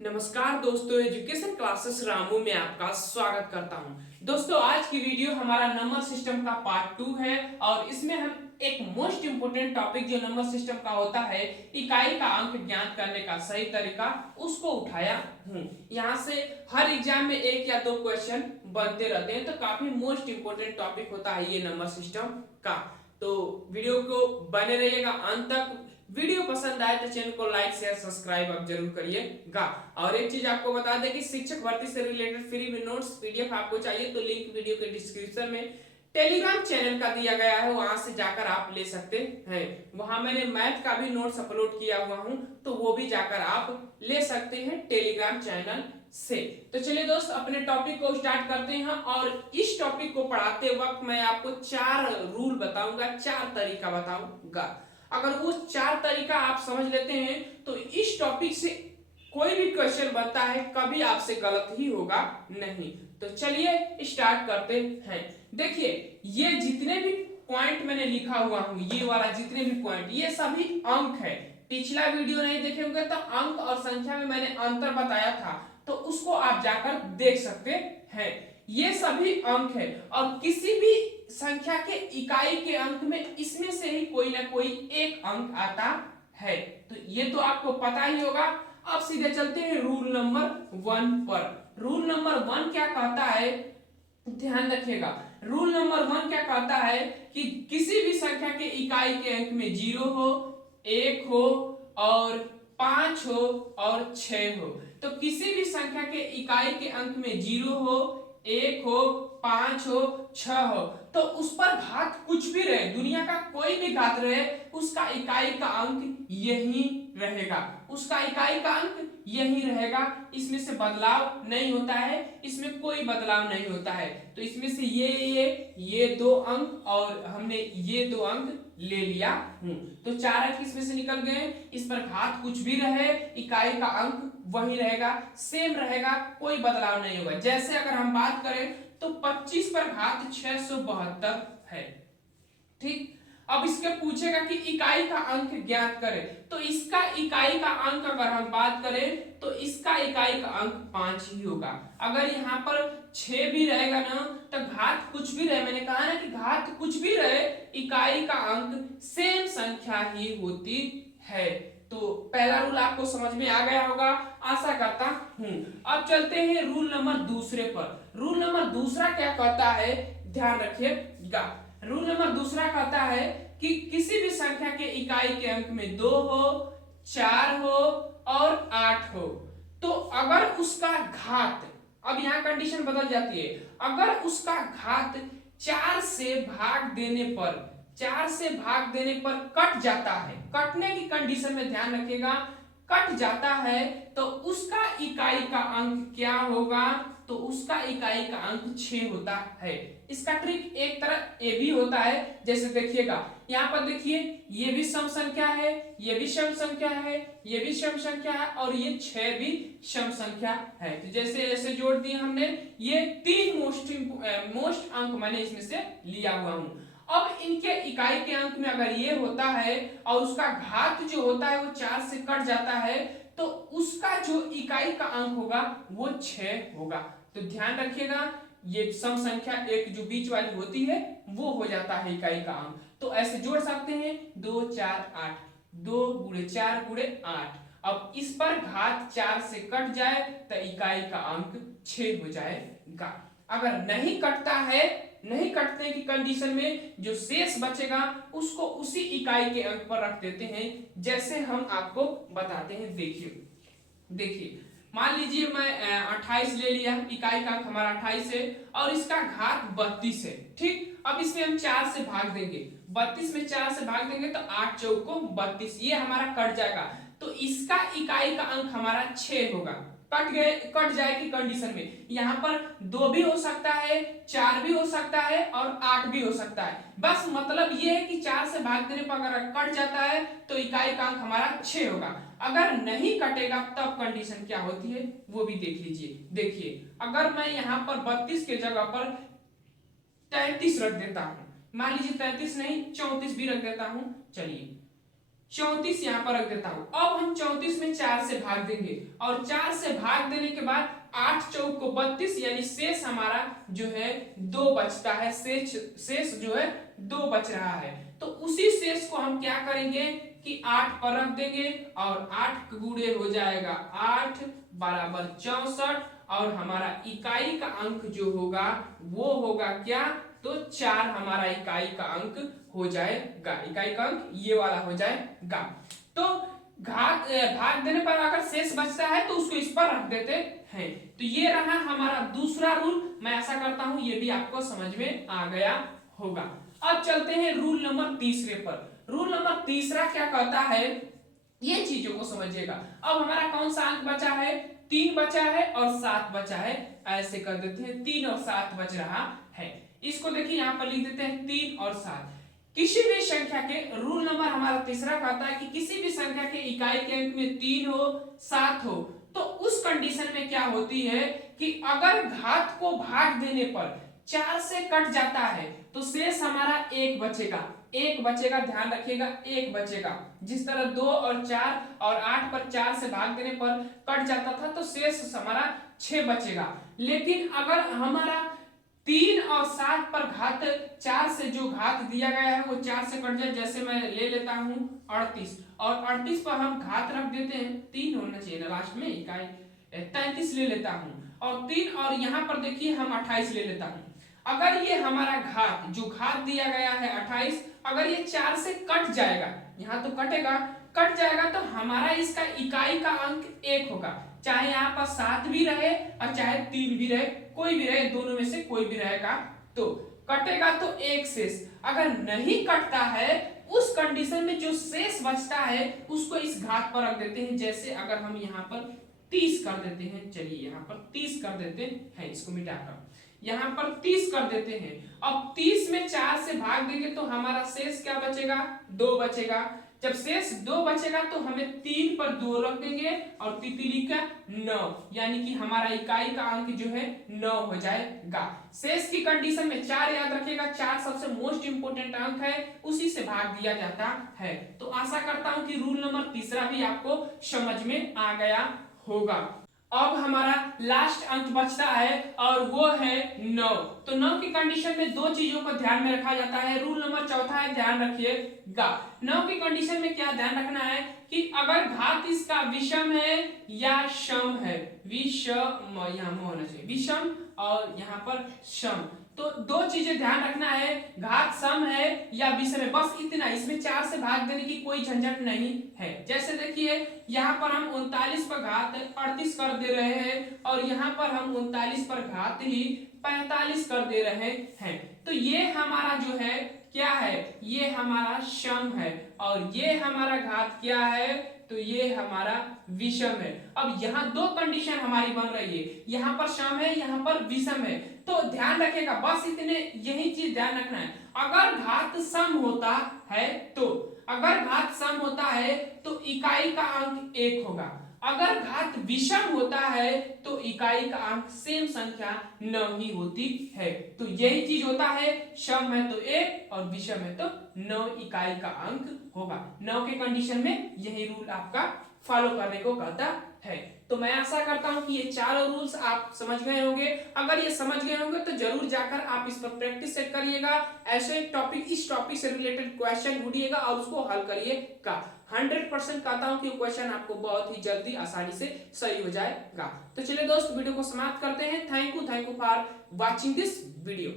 नमस्कार दोस्तों, education classes Ramu में आपका स्वागत करता हूं। दोस्तों, आज की वीडियो हमारा नंबर सिस्टम का पार्ट 2 है और इसमें हम एक मोस्ट इंपोर्टेंट टॉपिक जो नंबर सिस्टम का होता है, इकाई का अंक ज्ञात करने का सही तरीका, उसको उठाया हूं। यहाँ से हर एग्जाम में एक या दो क्वेश्चन बनते रहते हैं, तो काफी मोस्ट इंपोर्टेंट टॉपिक होता है ये नंबर सिस्टम का। तो वीडियो को बने रहिएगा अंत तक। वीडियो पसंद आए तो चैनल को लाइक शेयर सब्सक्राइब आप जरूर करिएगा। और एक चीज आपको बता दें कि शिक्षक भर्ती से रिलेटेड फ्री में नोट्स पीडीएफ आपको चाहिए तो लिंक वीडियो के डिस्क्रिप्शन में टेलीग्राम चैनल का दिया गया है, वहां से जाकर आप ले सकते हैं। वहां मैंने मैथ का भी नोट्स अपलोड किया हुआ हूं, तो वो भी जाकर आप ले सकते हैं टेलीग्राम चैनल से। तो चलिए दोस्त, अपने टॉपिक को स्टार्ट करते हैं। और इस टॉपिक को पढ़ाते वक्त मैं आपको 4 रूल बताऊंगा, 4 तरीका बताऊंगा। अगर वो 4 तरीका आप समझ लेते हैं तो इस टॉपिक से कोई भी क्वेश्चन बनता है कभी आपसे गलत ही होगा नहीं। तो चलिए स्टार्ट करते हैं। देखिए, ये जितने भी पॉइंट मैंने लिखा हुआ हूं, ये वाला जितने भी पॉइंट, ये सभी अंक है। पिछला वीडियो नहीं देखे होंगे तो अंक और संख्या में मैंने अंतर बताया था, तो उसको आप जाकर देख सकते हैं। ये सभी अंक है और किसी भी संख्या के इकाई के अंक में इसमें से ही कोई ना कोई एक अंक आता है। तो ये तो आपको पता ही होगा। अब सीधे चलते हैं रूल नंबर 1 पर। रूल नंबर 1 क्या कहता है, ध्यान रखिएगा। रूल नंबर 1 क्या कहता है कि किसी भी संख्या के इकाई के अंक में 0 हो, 1 हो और 5 हो और 6 हो। तो किसी भी संख्या के इकाई के अंक में 0 हो, 1 हो, 5 हो, 6 हो, तो उस पर घात कुछ भी रहे, दुनिया का कोई भी घात रहे, उसका इकाई का अंक यही रहेगा। उसका इकाई का अंक यही रहेगा। इसमें से बदलाव नहीं होता है, इसमें कोई बदलाव नहीं होता है। तो इसमें से ये 2 अंक और हमने ये 2 अंक ले लिया हूं, तो 4 अंक इसमें से निकल गए। इस पर घात कुछ भी रहे, इकाई का अंक वही रहेगा, सेम रहेगा, कोई बदलाव नहीं होगा। जैसे अगर हम बात करें तो 25 पर घात 672 है। ठीक, अब इसके पूछेगा कि इकाई का अंक ज्ञात करें, तो इसका इकाई का अंक अगर हम बात करें तो इसका इकाई का अंक 5 ही होगा। अगर यहाँ पर 6 भी रहेगा ना, तो घात कुछ भी रहे, मैंने कहा ना कि घात कुछ भी रहे, इकाई का अंक सेम संख्या ही होती है। तो पहला रूल आपको समझ में आ गया होगा, आशा करता हूं। अब चलते हैं रूल नंबर दूसरे पर। रूल नंबर दूसरा क्या कहता है, ध्यान रखिएगा। रूल नंबर दूसरा कहता है कि किसी भी संख्या के इकाई के अंक में 2 हो, 4 हो और 8 हो, तो अगर उसका घात, अब यहां कंडीशन बदल जाती है, अगर उसका घात 4 से भाग देने पर, 4 से भाग देने पर कट जाता है, कटने की कंडीशन में ध्यान रखिएगा, कट जाता है, तो उसका इकाई का अंक क्या होगा, तो उसका इकाई का अंक 6 होता है। इसका ट्रिक एक तरह ये भी होता है, जैसे देखिएगा यहाँ पर देखिए, ये भी सम संख्या है, ये भी सम संख्या है, ये भी सम संख्या है और ये 6 भी सम संख्या है। तो जैसे ऐसे जोड़ दिए हमने, ये 3 मोस्ट अंक मैंने इसमें से लिया हुआ हूं। अब इनके इकाई के अंक में अगर ये होता है और उसका घात जो होता है वो 4 से कट जाता है, तो उसका जो इकाई का अंक होगा वो 6 होगा। तो ध्यान रखिएगा, ये सम संख्या एक जो बीच वाली होती है वो हो जाता है इकाई का अंक। तो ऐसे जोड़ सकते हैं, 2 4 8, 2 गुणे 4 गुणे 8। अब इस पर घात 4 से कट जाए तो इकाई का अंक 6 हो जाएगा। अगर नहीं कटता है, नहीं कटने की कंडीशन में जो शेष बचेगा उसको उसी इकाई के अंक पर रख देते हैं, जैसे हम आपको बताते हैं। देखिए मान लीजिए मैं 28 ले लिया, इकाई का अंक हमारा 28 है और इसका घात 32 है। ठीक, अब इसमें हम 4 से भाग देंगे, 32 में 4 से भाग देंगे तो 8 चौको 32, ये हमारा कट जाएगा। तो इसका इकाई का अंक हमारा 6 होगा। कट जाए की कंडीशन में यहाँ पर 2 भी हो सकता है, 4 भी हो सकता है और 8 भी हो सकता है। बस मतलब ये है कि 4 से भाग देने पर अगर कट जाता है तो इकाई का अंक हमारा 6 होगा। अगर नहीं कटेगा तब कंडीशन क्या होती है वो भी देख लीजिए। देखिए, अगर मैं यहाँ पर 32 के जगह पर 33 रख देता हूं, मान लीजिए 33 नहीं 34 भी रख देता हूं, चलिए 34 यहाँ पर रख देता हूं। अब हम 34 में 4 से भाग देंगे और 4 से भाग देने के बाद 8 चौक को 32, यानी शेष हमारा जो है 2 बचता है। शेष जो है 2 बच रहा है। तो उसी शेष को हम क्या करेंगे कि 8 पर रख देंगे और 8 गुणे हो जाएगा 8 बराबर 64 और हमारा इकाई का अंक जो होगा वो होगा क्या, तो 4 हमारा इकाई का अंक हो जाएगा। इकाई का अंक ये वाला हो जाएगा। तो भाग देने पर अगर शेष बचता है तो उसको इस पर रख देते हैं। तो ये रहा हमारा दूसरा रूल। मैं आशा करता हूं ये भी आपको समझ में आ गया होगा। अब चलते हैं रूल नंबर तीसरे पर। रूल नंबर तीसरा क्या कहता है, ये चीजों को समझिएगा। अब हमारा कौन सा अंक बचा है, 3 बचा है और 7 बचा है। ऐसे कर देते हैं, 3 और 7 बच रहा है। इसको देखिए यहाँ पर लिख देते हैं 3 और 7। किसी भी संख्या के, रूल नंबर हमारा तीसरा कहता है कि किसी भी संख्या के इकाई के अंक में 3 हो 7 हो तो उस कंडीशन में क्या होती है कि अगर घात को भाग देने पर 4 से कट जाता है तो शेष हमारा 1 बचेगा। 1 बचेगा, ध्यान रखिएगा 1 बचेगा। जिस तरह 2 और 4 और 8 पर 4 से भाग देने पर कट जाता था तो शेष हमारा 6 बचेगा। लेकिन अगर हमारा 3 और 7 पर घात 4 से जो घात दिया गया है वो 4 से कट जाए, जैसे मैं ले लेता हूं 38 और 38 पर हम घात रख देते हैं, 3 होना चाहिए ना लास्ट में, इकाई 33 ले लेता हूं और 3 और यहाँ पर देखिए हम 28 ले लेता हूं। अगर ये हमारा घात, जो घात दिया गया है 28, अगर ये 4 से कट जाएगा, यहाँ तो कटेगा, कट जाएगा तो हमारा इसका इकाई का अंक 1 होगा। चाहे यहाँ पर 7 भी रहे और चाहे 3 भी रहे, कोई भी रहे, दोनों में से कोई भी रहेगा तो कटेगा तो 1 शेष। अगर नहीं कटता है उस कंडीशन में जो शेष बचता है उसको इस घात पर रख देते हैं। जैसे अगर हम यहाँ पर 30 कर देते हैं, चलिए यहाँ पर 30 कर देते हैं, इसको मिटाकर यहाँ पर 30 कर देते हैं। अब 30 में 4 से भाग देंगे तो हमारा शेष क्या बचेगा, 2 बचेगा। जब शेष 2 बचेगा तो हमें 3 पर 2 रख देंगे और तितली का 9, यानी कि हमारा इकाई का अंक जो है 9 हो जाएगा। शेष की कंडीशन में 4 याद रखिएगा, 4 सबसे मोस्ट इंपोर्टेंट अंक है, उसी से भाग दिया जाता है। तो आशा करता हूं कि रूल नंबर तीसरा भी आपको समझ में आ गया होगा। अब हमारा लास्ट अंक बचता है और वो है 9। तो 9 की कंडीशन में 2 चीजों को ध्यान में रखा जाता है। रूल नंबर चौथा है, ध्यान रखिएगा। 9 की कंडीशन में क्या ध्यान रखना है कि अगर घात इसका विषम है या सम है, विषम यहाँ होना चाहिए, विषम और यहाँ पर सम, तो 2 चीजें ध्यान रखना है, घात सम है या विषम है, बस इतना। इसमें 4 से भाग देने की कोई झंझट नहीं है। जैसे देखिए यहाँ पर हम 39 पर घात 38 कर दे रहे हैं और यहाँ पर हम 39 पर घात ही 45 कर दे रहे हैं। तो ये हमारा जो है क्या है, ये हमारा सम है और ये हमारा घात क्या है, तो ये हमारा विषम है। अब यहाँ 2 कंडीशन हमारी बन रही है, यहाँ पर सम है, यहाँ पर विषम है। तो ध्यान रखिएगा, बस इतने, यही चीज ध्यान रखना है। अगर घात सम होता है तो, अगर घात सम होता है तो इकाई का अंक 1 होगा। अगर घात विषम होता है तो इकाई का अंक सेम संख्या 9 ही होती है। तो यही चीज होता है, सम है तो 1 और विषम है तो 9 इकाई का अंक होगा। 9 के कंडीशन में यही रूल आपका फॉलो करने को कहता है। तो मैं आशा करता हूं कि ये चारों रूल्स आप समझ गए होंगे। अगर ये समझ गए होंगे तो जरूर जाकर आप इस पर प्रैक्टिस सेट करिएगा। ऐसे टॉपिक, इस टॉपिक से रिलेटेड क्वेश्चन ढूंढिएगा और उसको हल करिएगा। 100% कहता हूं कि क्वेश्चन आपको बहुत ही जल्दी आसानी से सही हो जाएगा। तो चलिए दोस्त, वीडियो को समाप्त करते हैं। Thank you for watching this video.